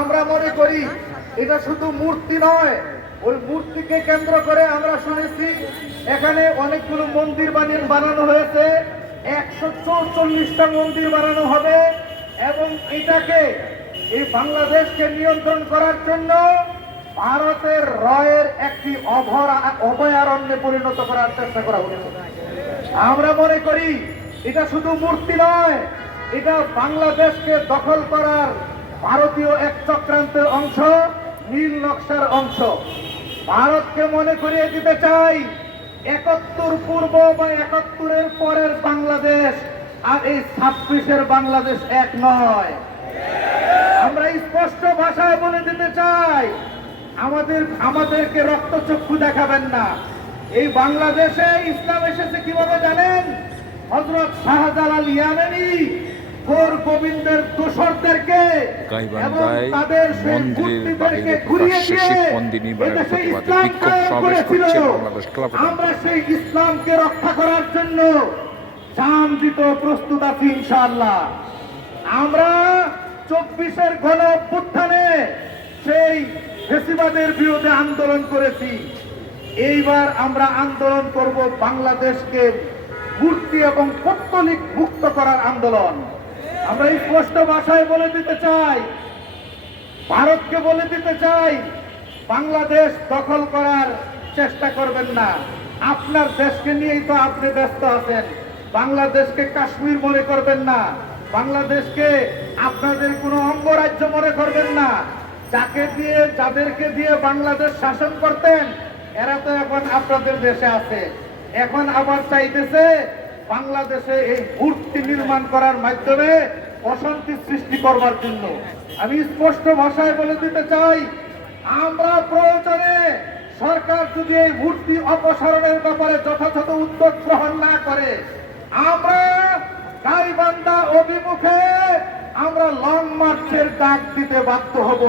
আমরা মনে করি এটা শুধু মূর্তি নয়, ওই মূর্তিকে কেন্দ্র করে আমরা শুনেছি এখানে অনেকগুলো মন্দির বানানো হয়েছে, 144টা মন্দির বানানো হবে এবং এটাকে এই বাংলাদেশকে নিয়ন্ত্রণ করার জন্য ভারতের রয়ের একটি অভয়ারণ্যে পরিণত করার চেষ্টা করা হয়েছে। আমরা মনে করি এটা শুধু মূর্তি নয়, এটা বাংলাদেশকে দখল করার ভারতীয় এক চক্রান্তের অংশ, নীল নকশার অংশ। ভারতকে মনে করিয়ে দিতে চাই 71 পূর্ব বা 71-এর পরের বাংলাদেশ আর এই 26-এর বাংলাদেশ এক নয়। আমরা স্পষ্ট ভাষায় বলে দিতে চাই, আমাদেরকে রক্তচক্ষু দেখাবেন না। এই বাংলাদেশে ইসলাম এসেছে কিভাবে জানেন? হযরত শাহজালাল ইয়ামানি গোর গোবিন্দের দোসরদেরকে এবং তাদের মূর্তিদেরকে ঘুরিয়ে দিয়ে এদেশে ইসলাম কায়েম করেছিল। আমরা সেই ইসলামকে রক্ষা করার জন্য জান দিতে প্রস্তুত আছি ইনশাআল্লাহ। আমরা 24-এর গণ অভ্যুত্থানে সেই ফ্যাসিবাদের বিরুদ্ধে আন্দোলন করেছি। এইবার আমরা আন্দোলন করব বাংলাদেশকে মূর্তি এবং পৌত্তলিক মুক্ত করার আন্দোলন। আমরা স্পষ্ট ভাষায় বলে দিতে চাই, ভারতকে বলে দিতে চাই, বাংলাদেশ দখল করার চেষ্টা করবেন না। আপনার দেশকে নিয়েই তো আপনি ব্যস্ত আছেন। বাংলাদেশকে কাশ্মীর মনে করবেন না, বাংলাদেশকে আপনাদের কোনো অঙ্গরাজ্য মনে করবেন না। যাদেরকে দিয়ে বাংলাদেশ শাসন করতেন এরা তো এখন আপনাদের দেশে আছে। এখন আবার চাইতেছে বাংলাদেশে এই মূর্তি নির্মাণ করার মাধ্যমে অশান্তি সৃষ্টি করবার জন্য। আমি স্পষ্ট ভাষায় বলে দিতে চাই, আমরা প্রয়োজনে সরকার যদি এই মূর্তি অপসারণের ব্যাপারে যথাযথ উদ্যোগ গ্রহণ না করে, আমরা গাইবান্ধা অভিমুখে আমরা লং মার্চের ডাক দিতে বাধ্য হব।